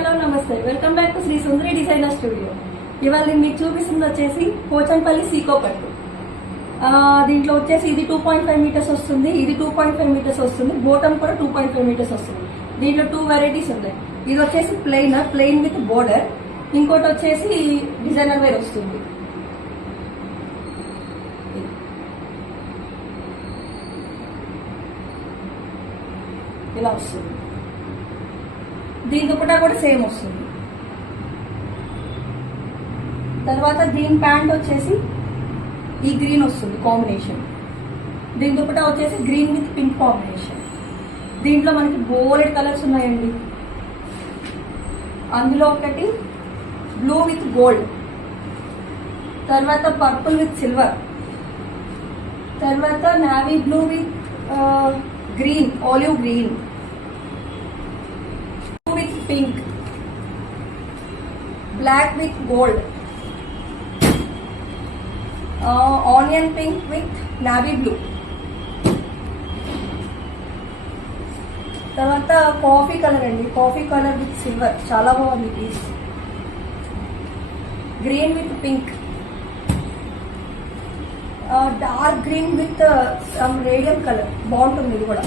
Hello నమస్తే, welcome back to Sri Sundari designer studio. ఇవాళ నేను మీకు చూపిస్తుంది వచ్చేసి పోచంపల్లి సీకో పట్టు. దీంట్లో వచ్చేసి ఇది 2.5 మీటర్స్ వస్తుంది, ఇది 2.5 మీటర్స్ వస్తుంది, బోటం కూడా 2.5 మీటర్స్ వస్తుంది. దీంట్లో 2 వెరైటీస్ ఉన్నాయి. ఇది వచ్చేసి ప్లెయిన్ విత్ బోర్డర్, ఇంకోటి వచ్చేసి డిజైనర్ వేర్ వస్తుంది. ఇలా వస్తుంది. దీని దుపట్టా కూడా సేమ్ వస్తుంది. తర్వాత దీని ప్యాంట్ వచ్చేసి ఈ గ్రీన్ వస్తుంది కాంబినేషన్. దీని దుపట్టా వచ్చేసి గ్రీన్ విత్ పింక్ కాంబినేషన్. దీంట్లో మనకి బోలెడ్ కలర్స్ ఉన్నాయండి. అందులో ఒకటి బ్లూ విత్ గోల్డ్, తర్వాత పర్పుల్ విత్ సిల్వర్, తర్వాత navy blue with green, olive green, with pink, black with gold, onion pink with navy blue, తర్వాత కాఫీ కలర్ అండి, కాఫీ కలర్ విత్ సిల్వర్, చాలా బాగుంది piece. Green with pink, dark green with some radium colour, బాగుంటుంది ఇది కూడా.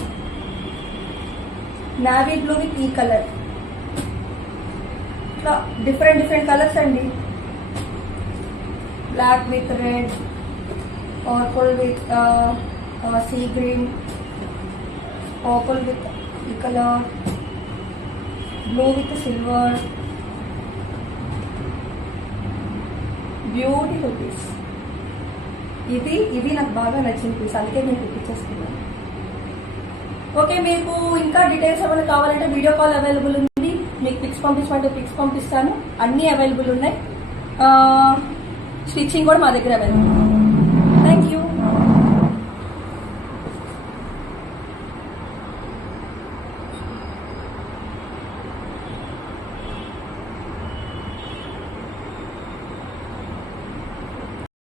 Navy blue with ఈ colour, ఇట్లా different colours అండి. Black with red, purple with sea green, purple with ఈ colour, blue with silver, beautiful piece. ఇది నాకు బాగా నచ్చిన పీస్, అందుకే నేను చూపించేస్తున్నాను. ఓకే, మీకు ఇంకా డీటెయిల్స్ ఏమైనా కావాలంటే వీడియో కాల్ అవైలబుల్ ఉంది. మీకు పిక్స్ పంపించమంటే పిక్స్ పంపిస్తాను, అన్నీ అవైలబుల్ ఉన్నాయి. స్టిచ్చింగ్ కూడా మా దగ్గర అవైలబుల్ ఉంది.